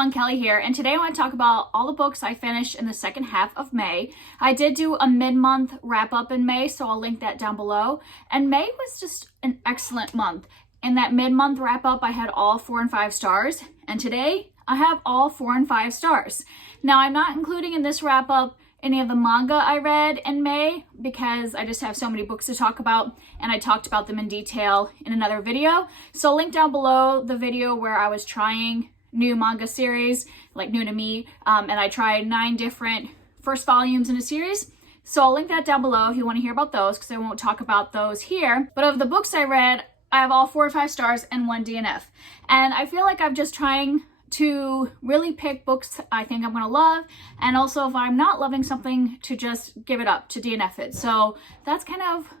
everyone, Kelly here, and today I want to talk about all the books I finished in the second half of May. I did do a mid-month wrap-up in May, so I'll link that down below. And May was just an excellent month. In that mid-month wrap-up, I had all 4 and 5 stars, and today I have all 4 and 5 stars. Now, I'm not including in this wrap-up any of the manga I read in May because I just have so many books to talk about, and I talked about them in detail in another video. So I'll link down below the video where I was trying new manga series, like new to me, and I tried 9 different first volumes in a series. So I'll link that down below if you want to hear about those, because I won't talk about those here. But of the books I read, I have all 4 or 5 stars and 1 DNF. And I feel like I'm just trying to really pick books I think I'm going to love, and also if I'm not loving something, to just give it up, to DNF it. So that's kind of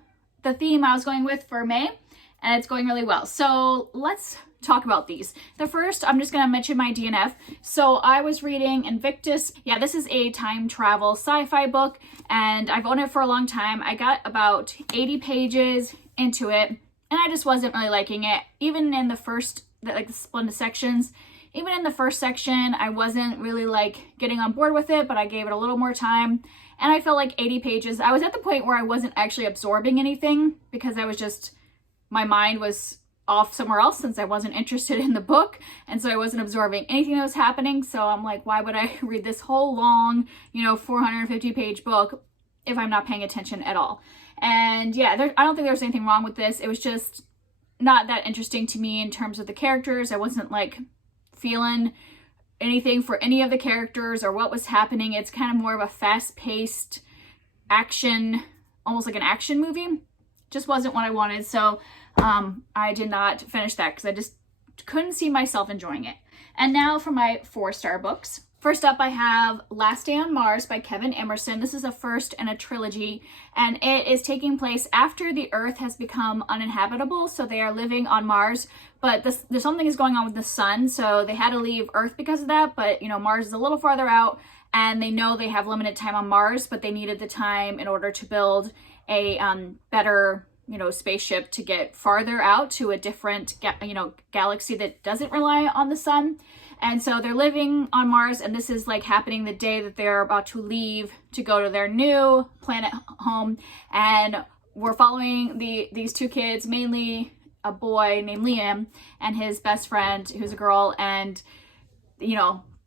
the theme I was going with for May, and it's going really well. So let's talk about these. The first, I'm just going to mention my DNF. So I was reading Invictus. Yeah, this is a time travel sci-fi book, and I've owned it for a long time. I got about 80 pages into it, and I just wasn't really liking it. Even in the first, like the split into sections, even in the first section, I wasn't really like getting on board with it, but I gave it a little more time. And I felt like 80 pages, I was at the point where I wasn't actually absorbing anything because I was just, my mind was off somewhere else since I wasn't interested in the book. And so I wasn't absorbing anything that was happening. So I'm like, why would I read this whole long, 450 page book if I'm not paying attention at all? And yeah, I don't think there was anything wrong with this. It was just not that interesting to me in terms of the characters. I wasn't like feeling anything for any of the characters or what was happening. It's kind of more of a fast-paced action, almost like an action movie. Just wasn't what I wanted. So I did not finish that because I just couldn't see myself enjoying it. And now for my 4-star books. First up, I have Last Day on Mars by Kevin Emerson. This is a first in a trilogy, and it is taking place after the Earth has become uninhabitable. So they are living on Mars, but there's something is going on with the sun, so they had to leave Earth because of that. But Mars is a little farther out, and they know they have limited time on Mars, but they needed the time in order to build a better spaceship to get farther out to a different galaxy that doesn't rely on the sun. And so they're living on Mars, and this is like happening the day that they're about to leave to go to their new planet home. And we're following these 2 kids, mainly a boy named Liam and his best friend who's a girl. And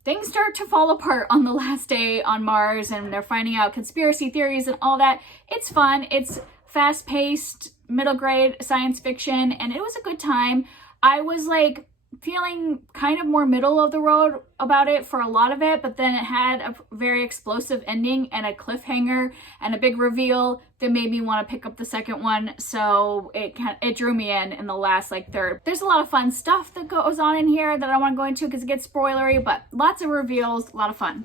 things start to fall apart on the last day on Mars, and they're finding out conspiracy theories and all that. It's fun. It's fast-paced, middle grade science fiction, and it was a good time. I was like feeling kind of more middle of the road about it for a lot of it, but then it had a very explosive ending and a cliffhanger and a big reveal that made me want to pick up the second one. So it drew me in the last third. There's a lot of fun stuff that goes on in here that I don't want to go into because it gets spoilery, but lots of reveals, a lot of fun.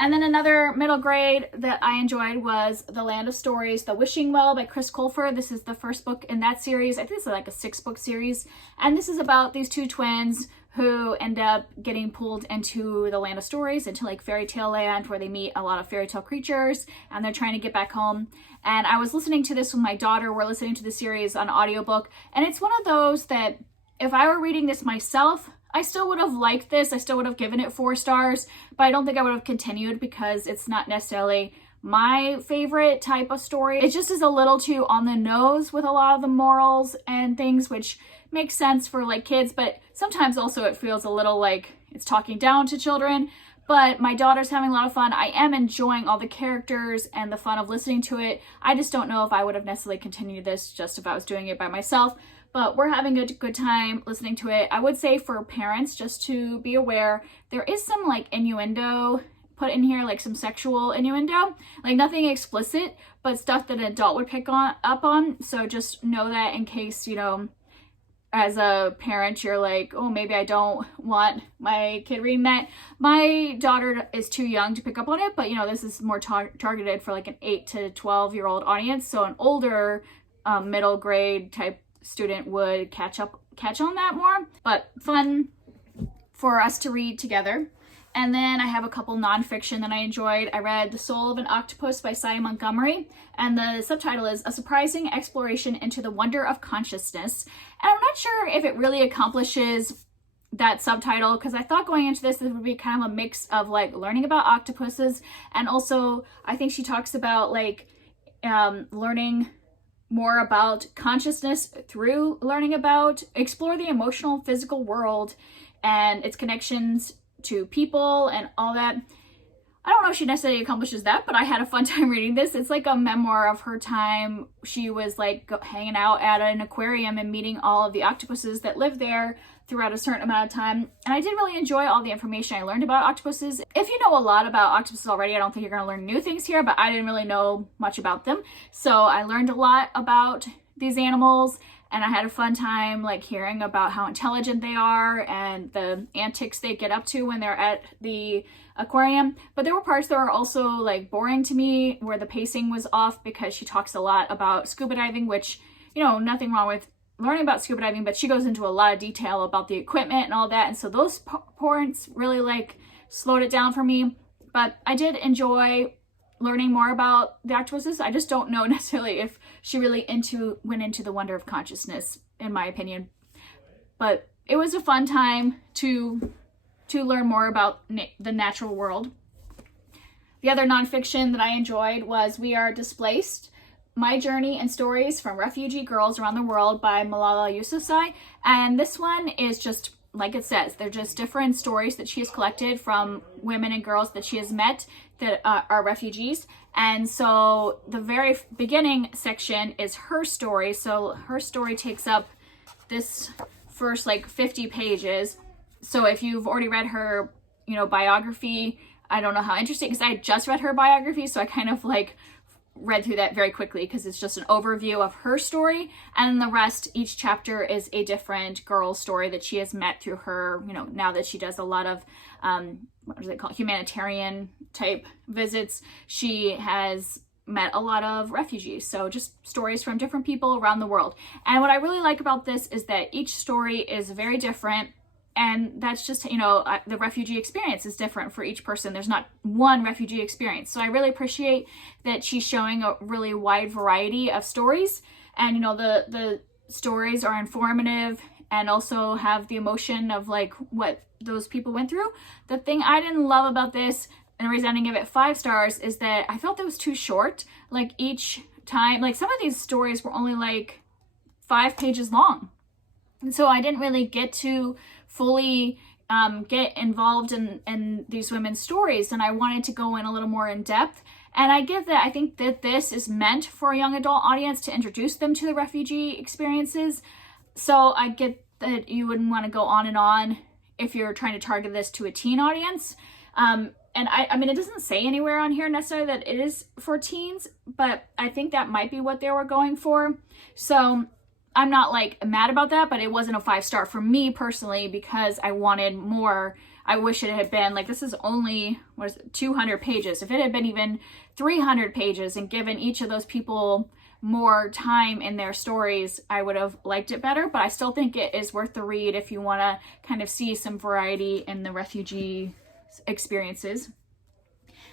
And then another middle grade that I enjoyed was The Land of Stories, The Wishing Well by Chris Colfer. This is the first book in that series. I think it's like a 6-book series. And this is about these 2 twins who end up getting pulled into the Land of Stories, into like fairy tale land where they meet a lot of fairy tale creatures, and they're trying to get back home. And I was listening to this with my daughter. We're listening to the series on audiobook. And it's one of those that if I were reading this myself, I still would have liked this. I still would have given it 4 stars, but I don't think I would have continued because it's not necessarily my favorite type of story. It just is a little too on the nose with a lot of the morals and things, which makes sense for like kids, but sometimes also it feels a little like it's talking down to children. But my daughter's having a lot of fun. I am enjoying all the characters and the fun of listening to it. I just don't know if I would have necessarily continued this just if I was doing it by myself. But we're having a good time listening to it. I would say for parents, just to be aware, there is some like innuendo put in here, like some sexual innuendo, like nothing explicit, but stuff that an adult would pick up on. So just know that in case, as a parent, you're like, oh, maybe I don't want my kid reading that. My daughter is too young to pick up on it, but this is more targeted for like an 8 to 12-year-old audience. So an older middle grade type student would catch on that more, but fun for us to read together. And then I have a couple nonfiction that I enjoyed. I read The Soul of an Octopus by Cy Montgomery, and the subtitle is A Surprising Exploration into the Wonder of Consciousness. And I'm not sure if it really accomplishes that subtitle because I thought going into this would be kind of a mix of like learning about octopuses, and also I think she talks about like learning more about consciousness through learning about, explore the emotional physical world and its connections to people and all that. I don't know if she necessarily accomplishes that, but I had a fun time reading this. It's like a memoir of her time. She was like hanging out at an aquarium and meeting all of the octopuses that live there throughout a certain amount of time. And I did really enjoy all the information I learned about octopuses. If you know a lot about octopuses already, I don't think you're going to learn new things here, but I didn't really know much about them. So I learned a lot about these animals, and I had a fun time like hearing about how intelligent they are and the antics they get up to when they're at the aquarium. But there were parts that were also like boring to me where the pacing was off, because she talks a lot about scuba diving, which, you know, nothing wrong with learning about scuba diving, but she goes into a lot of detail about the equipment and all that. And so those points really like slowed it down for me. But I did enjoy learning more about the octopuses. I just don't know necessarily if she really went into the wonder of consciousness, in my opinion. But it was a fun time to learn more about the natural world. The other nonfiction that I enjoyed was We Are Displaced: My Journey and Stories from Refugee Girls Around the World by Malala Yousafzai. And this one is just, like it says, they're just different stories that she has collected from women and girls that she has met that are refugees. And so the very beginning section is her story. So her story takes up this first like 50 pages. So if you've already read her, you know, biography, I don't know how interesting, because I just read her biography, so I kind of like read through that very quickly because it's just an overview of her story, and the rest, each chapter is a different girl's story that she has met through her, you know, now that she does a lot of what is it called, humanitarian type visits. She has met a lot of refugees, so just stories from different people around the world. And what I really like about this is that each story is very different, and that's just, you know, the refugee experience is different for each person. There's not one refugee experience. So I really appreciate that she's showing a really wide variety of stories. And, you know, the stories are informative and also have the emotion of like what those people went through. The thing I didn't love about this, and the reason I didn't give it 5 stars, is that I felt it was too short. Like each time, like some of these stories were only like 5 pages long. And so I didn't really get to fully get involved in these women's stories, and I wanted to go in a little more in depth. And I get that I think that this is meant for a young adult audience to introduce them to the refugee experiences. So I get that you wouldn't want to go on and on if you're trying to target this to a teen audience. And I mean, it doesn't say anywhere on here necessarily that it is for teens, but I think that might be what they were going for. So I'm not like mad about that, but it wasn't a 5-star for me personally because I wanted more. I wish it had been like, this is only, 200 pages. If it had been even 300 pages and given each of those people more time in their stories, I would have liked it better. But I still think it is worth the read if you want to kind of see some variety in the refugee experiences.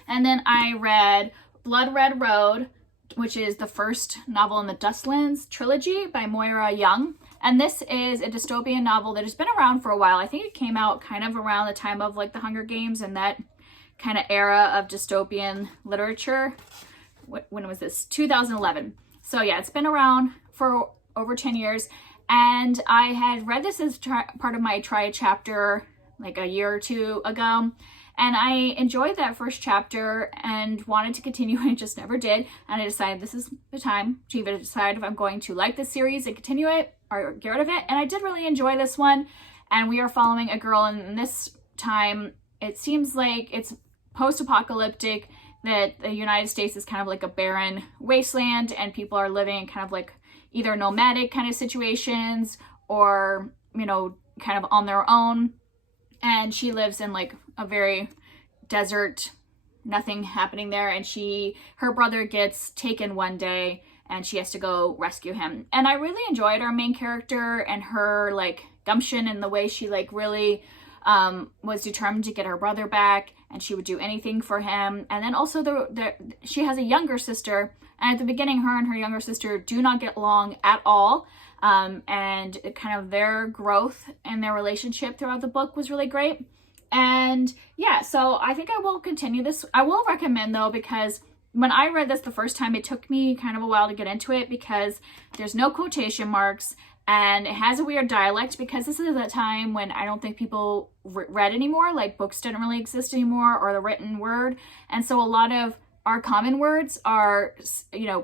And then I read Blood Red Road, which is the first novel in the Dustlands trilogy by Moira Young. And this is a dystopian novel that has been around for a while. I think it came out kind of around the time of like the Hunger Games and that kind of era of dystopian literature. When was this? 2011. So yeah, it's been around for over 10 years. And I had read this as part of my try chapter like a year or two ago. And I enjoyed that first chapter and wanted to continue, and I just never did. And I decided this is the time to either decide if I'm going to like this series and continue it or get rid of it. And I did really enjoy this one. And we are following a girl, and in this time, it seems like it's post-apocalyptic, that the United States is kind of like a barren wasteland, and people are living in kind of like either nomadic kind of situations or, you know, kind of on their own. And she lives in like a very desert, nothing happening there. And her brother gets taken one day and she has to go rescue him. And I really enjoyed our main character and her like gumption and the way she like really was determined to get her brother back, and she would do anything for him. And then also she has a younger sister, and at the beginning, her and her younger sister do not get along at all. And kind of their growth and their relationship throughout the book was really great. And yeah, so I think I will continue this. I will recommend though, because when I read this the first time, it took me kind of a while to get into it because there's no quotation marks and it has a weird dialect, because this is a time when I don't think people read anymore, like books didn't really exist anymore, or the written word. And so a lot of our common words are,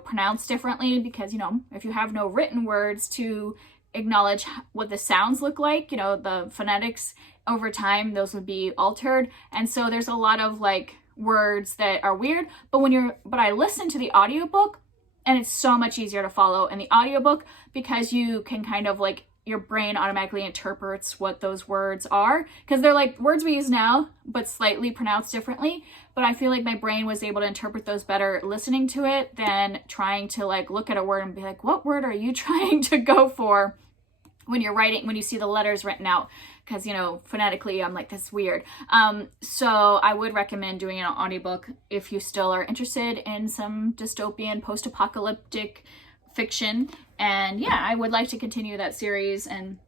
pronounced differently because, if you have no written words to acknowledge what the sounds look like, the phonetics over time, those would be altered. And so there's a lot of like words that are weird, but I listened to the audiobook and it's so much easier to follow in the audiobook because you can kind of like, your brain automatically interprets what those words are, because they're like words we use now, but slightly pronounced differently. But I feel like my brain was able to interpret those better listening to it than trying to like look at a word and be like, what word are you trying to go for when you're writing, when you see the letters written out? Because, phonetically, I'm like, that's weird. So I would recommend doing an audiobook if you still are interested in some dystopian post-apocalyptic fiction. And yeah, I would like to continue that series and,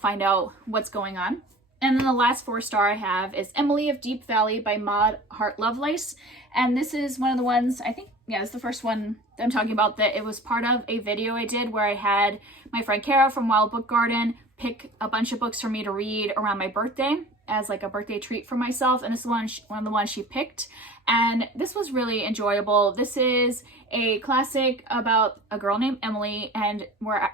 find out what's going on. And then the last 4-star I have is Emily of Deep Valley by Maud Hart Lovelace. And this is one of the ones, I think, it's the first one that I'm talking about, that it was part of a video I did where I had my friend Kara from Wild Book Garden pick a bunch of books for me to read around my birthday as like a birthday treat for myself. And this is one of the ones she picked. And this was really enjoyable. This is a classic about a girl named Emily, and we're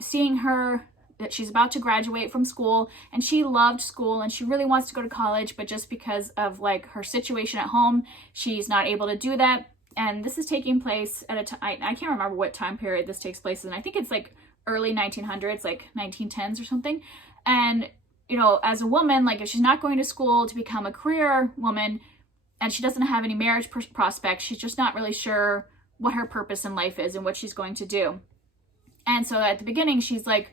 seeing her, that she's about to graduate from school, and she loved school and she really wants to go to college, but just because of like her situation at home, she's not able to do that. And this is taking place at a time, I can't remember what time period this takes place in. I think it's like early 1900s, like 1910s or something. And, as a woman, like if she's not going to school to become a career woman and she doesn't have any marriage prospects, she's just not really sure what her purpose in life is and what she's going to do. And so at the beginning, she's like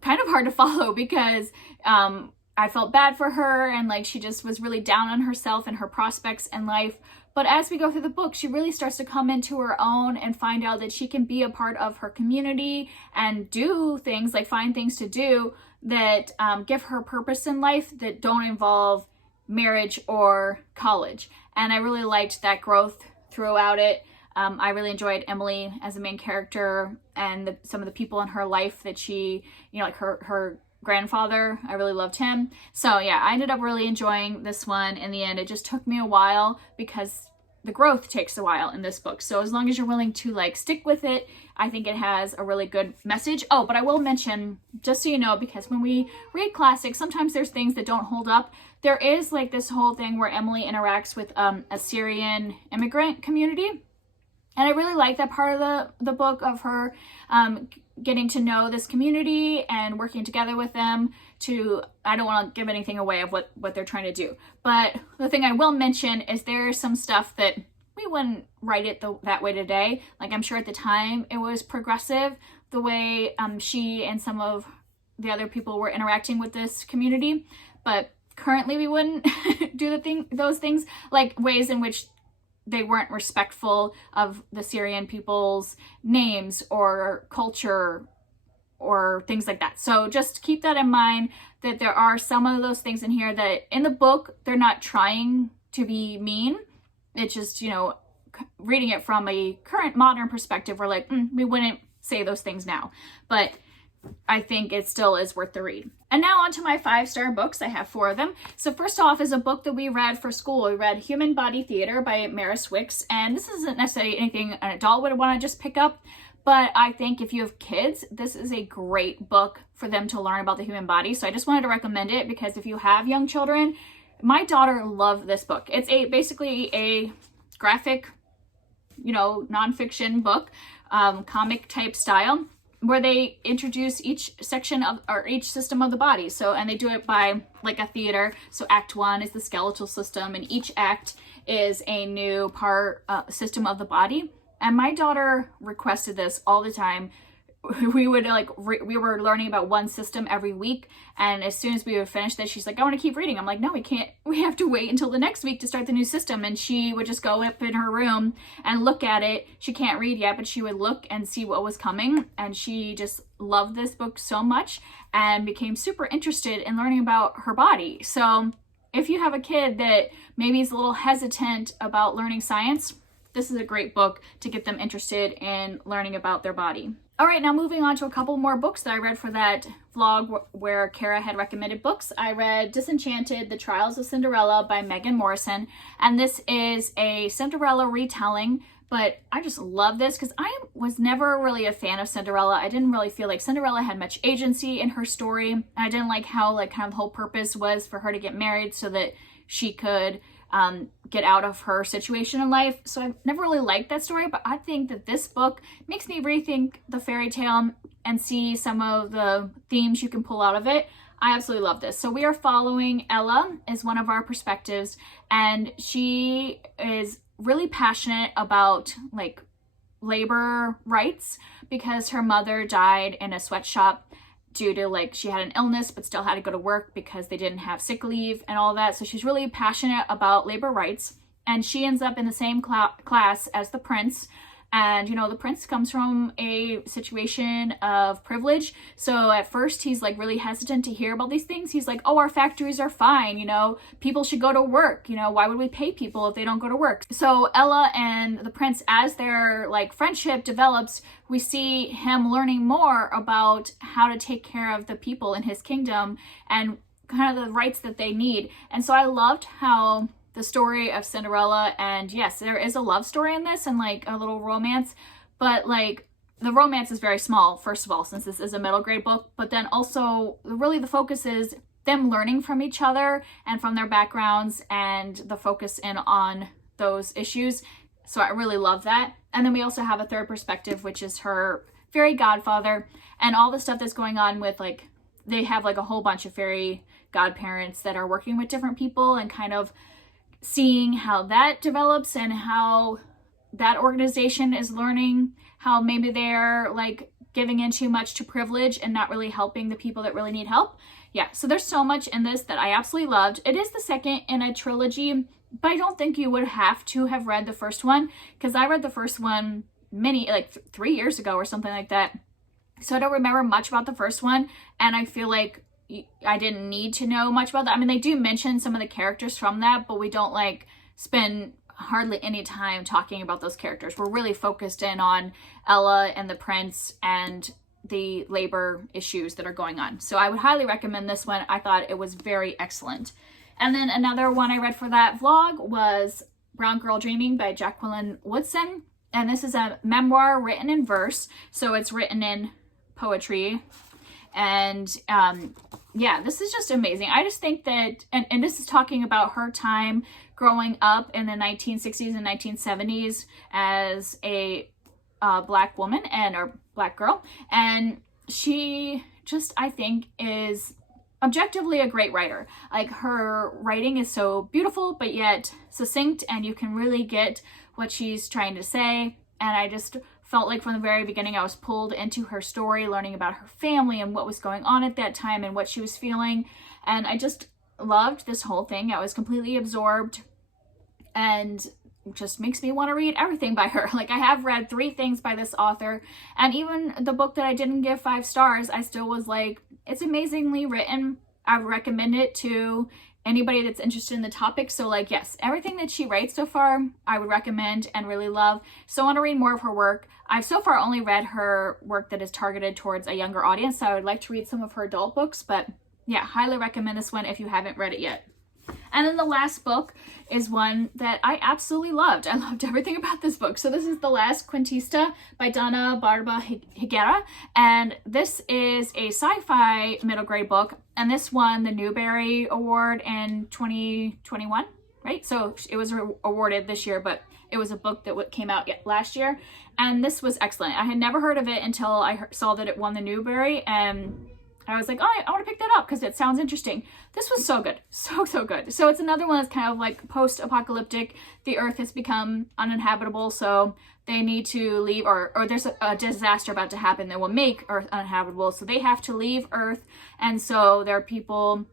kind of hard to follow because I felt bad for her, and like she just was really down on herself and her prospects in life. But as we go through the book, she really starts to come into her own and find out that she can be a part of her community and do things, like find things to do that give her purpose in life that don't involve marriage or college. And I really liked that growth throughout it. I really enjoyed Emily as a main character, and some of the people in her life that she, like her grandfather, I really loved him. So yeah, I ended up really enjoying this one in the end. It just took me a while because the growth takes a while in this book. So as long as you're willing to like stick with it, I think it has a really good message. Oh, but I will mention, just so you know, because when we read classics, sometimes there's things that don't hold up. There is like this whole thing where Emily interacts with a Syrian immigrant community. And I really like that part of the book of her getting to know this community and working together with them to, I don't want to give anything away of what they're trying to do. But the thing I will mention is there's some stuff that we wouldn't write it that way today. Like I'm sure at the time it was progressive, the way she and some of the other people were interacting with this community. But currently we wouldn't do those things, like ways in which they weren't respectful of the Syrian people's names or culture or things like that. So just keep that in mind, that there are some of those things in here that in the book, they're not trying to be mean. It's just, reading it from a current modern perspective, we're like, we wouldn't say those things now. But I think it still is worth the read. And now on to my 5-star books. I have 4 of them. So first off is a book that we read for school. We read Human Body Theater by Maris Wicks. And this isn't necessarily anything an adult would want to just pick up. But I think if you have kids, this is a great book for them to learn about the human body. So I just wanted to recommend it because if you have young children, my daughter loved this book. It's basically a graphic, nonfiction book, comic type style, where they introduce each section of, or each system of the body. So, and they do it by like a theater. So act 1 is the skeletal system, and each act is a new system of the body. And my daughter requested this all the time. we would we were learning about one system every week, and as soon as we would finish this, she's like, I want to keep reading. I'm like, no, we can't, we have to wait until the next week to start the new system. And she would just go up in her room and look at it. She can't read yet, but she would look and see what was coming, and she just loved this book so much and became super interested in learning about her body. So if you have a kid that maybe is a little hesitant about learning science, this is a great book to get them interested in learning about their body. All right, now moving on to a couple more books that I read for that vlog where Kara had recommended books. I read Disenchanted, The Trials of Cinderella by Megan Morrison. And this is a Cinderella retelling, but I just love this because I was never really a fan of Cinderella. I didn't really feel like Cinderella had much agency in her story. I didn't like how kind of the whole purpose was for her to get married so that she could get out of her situation in life. So I've never really liked that story, but I think that this book makes me rethink the fairy tale and see some of the themes you can pull out of it. I absolutely love this. So we are following Ella as one of our perspectives, and she is really passionate about labor rights because her mother died in a sweatshop due to she had an illness but still had to go to work because they didn't have sick leave and all that. So she's really passionate about labor rights, and she ends up in the same class as the prince. And the prince comes from a situation of privilege, so at first he's really hesitant to hear about these things. He's like, oh, our factories are fine, people should go to work, why would we pay people if they don't go to work? So Ella and the prince, as their friendship develops, we see him learning more about how to take care of the people in his kingdom and kind of the rights that they need. And so I loved how the story of Cinderella, and yes, there is a love story in this and a little romance, but the romance is very small, first of all, since this is a middle grade book, but then also really the focus is them learning from each other and from their backgrounds, and the focus in on those issues. So I really love that. And then we also have a third perspective, which is her fairy godfather and all the stuff that's going on with they have a whole bunch of fairy godparents that are working with different people, and kind of seeing how that develops and how that organization is learning how maybe they're giving in too much to privilege and not really helping the people that really need help. Yeah, so there's so much in this that I absolutely loved. It is the second in a trilogy, but I don't think you would have to have read the first one, because I read the first one 3 years ago or something like that. So I don't remember much about the first one, and I feel like I didn't need to know much about that. I mean, they do mention some of the characters from that, but we don't spend hardly any time talking about those characters. We're really focused in on Ella and the prince and the labor issues that are going on. So I would highly recommend this one. I thought it was very excellent. And then another one I read for that vlog was Brown Girl Dreaming by Jacqueline Woodson. And this is a memoir written in verse, so it's written in poetry. And yeah, this is just amazing. I just think that, and this is talking about her time growing up in the 1960s and 1970s as a Black woman or Black girl. And she just, I think, is objectively a great writer. Her writing is so beautiful, but yet succinct, and you can really get what she's trying to say. And I just felt from the very beginning I was pulled into her story, learning about her family and what was going on at that time and what she was feeling. And I just loved this whole thing. I was completely absorbed, and just makes me want to read everything by her. I have read 3 things by this author, and even the book that I didn't give 5 stars, I still was it's amazingly written. I would recommend it to anybody that's interested in the topic. So yes, everything that she writes so far, I would recommend and really love. So I want to read more of her work. I've so far only read her work that is targeted towards a younger audience, so I would like to read some of her adult books, but yeah, highly recommend this one if you haven't read it yet. And then the last book is one that I absolutely loved. I loved everything about this book. So this is The Last Quintista by Donna Barba Higuera. And this is a sci-fi middle grade book. And this won the Newbery Award in 2021, right? So it was awarded this year, but it was a book that came out last year. And this was excellent. I had never heard of it until I saw that it won the Newbery. And I was like, oh, I want to pick that up because it sounds interesting. This was so good. So good. So it's another one that's kind of like post-apocalyptic. The earth has become uninhabitable, so they need to leave, or there's a disaster about to happen that will make Earth uninhabitable. So they have to leave Earth. And so there are people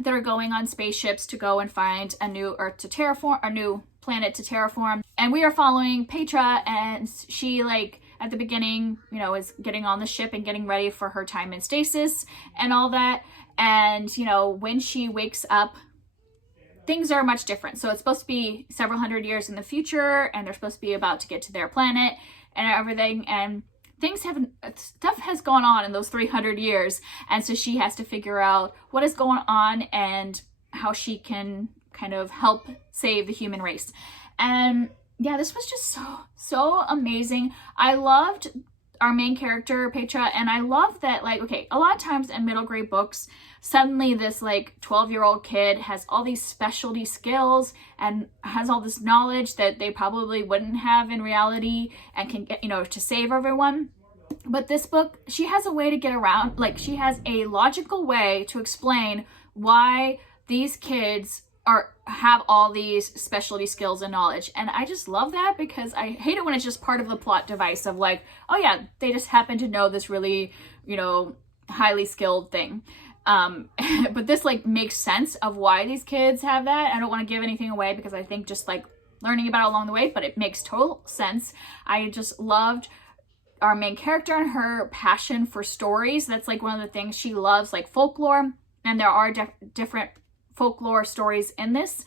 that are going on spaceships to go and find a new Earth to terraform, a new planet to terraform. And we are following Petra, and she, like, at the beginning, you know, is getting on the ship and getting ready for her time in stasis and all that. And, you know, when she wakes up, things are much different. So it's supposed to be several hundred years in the future, and they're supposed to be about to get to their planet and everything. And stuff has gone on in those 300 years. And so she has to figure out what is going on and how she can kind of help save the human race. And yeah, this was just so amazing. I loved our main character, Petra, and I love that, like, okay, a lot of times in middle grade books, suddenly this, like, 12-year-old kid has all these specialty skills and has all this knowledge that they probably wouldn't have in reality and can get, you know, to save everyone. But this book, she has a way to get around, like, she has a logical way to explain why these kids have all these specialty skills and knowledge. And I just love that, because I hate it when it's just part of the plot device of, like, oh yeah, they just happen to know this really, you know, highly skilled thing. But this, like, makes sense of why these kids have that. I don't want to give anything away because I think just, like, learning about it along the way, but it makes total sense. I just loved our main character and her passion for stories. That's, like, one of the things she loves, like folklore. And there are different folklore stories in this,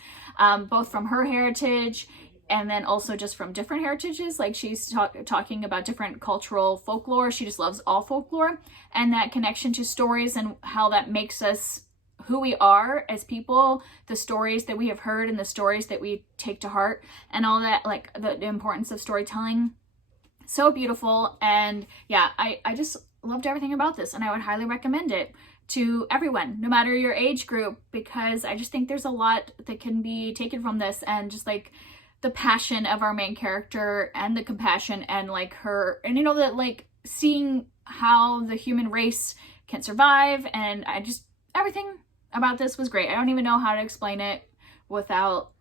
both from her heritage and then also just from different heritages. Like, she's talking about different cultural folklore. She just loves all folklore, and that connection to stories and how that makes us who we are as people, the stories that we have heard and the stories that we take to heart and all that, like the importance of storytelling. So beautiful. And yeah, I just loved everything about this, and I would highly recommend it to everyone, no matter your age group, because I just think there's a lot that can be taken from this, and just, like, the passion of our main character and the compassion and, like, her, and, you know, that, like, seeing how the human race can survive. And I just, everything about this was great. I don't even know how to explain it without,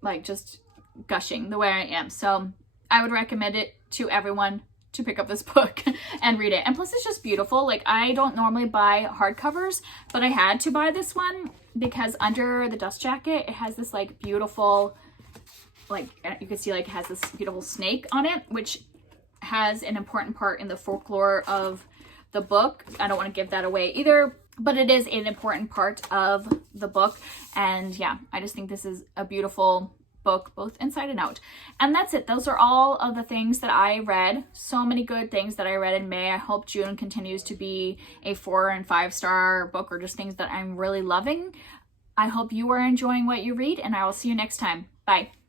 like, just gushing the way I am. So I would recommend it to everyone to pick up this book and read it. And plus, it's just beautiful. Like, I don't normally buy hardcovers, but I had to buy this one because under the dust jacket, it has this, like, beautiful, like, you can see, like, it has this beautiful snake on it, which has an important part in the folklore of the book. I don't want to give that away either, but it is an important part of the book. And yeah, I just think this is a beautiful book, both inside and out. And that's it. Those are all of the things that I read. So many good things that I read in May. I hope June continues to be a 4 and 5 star book, or just things that I'm really loving. I hope you are enjoying what you read, and I will see you next time. Bye.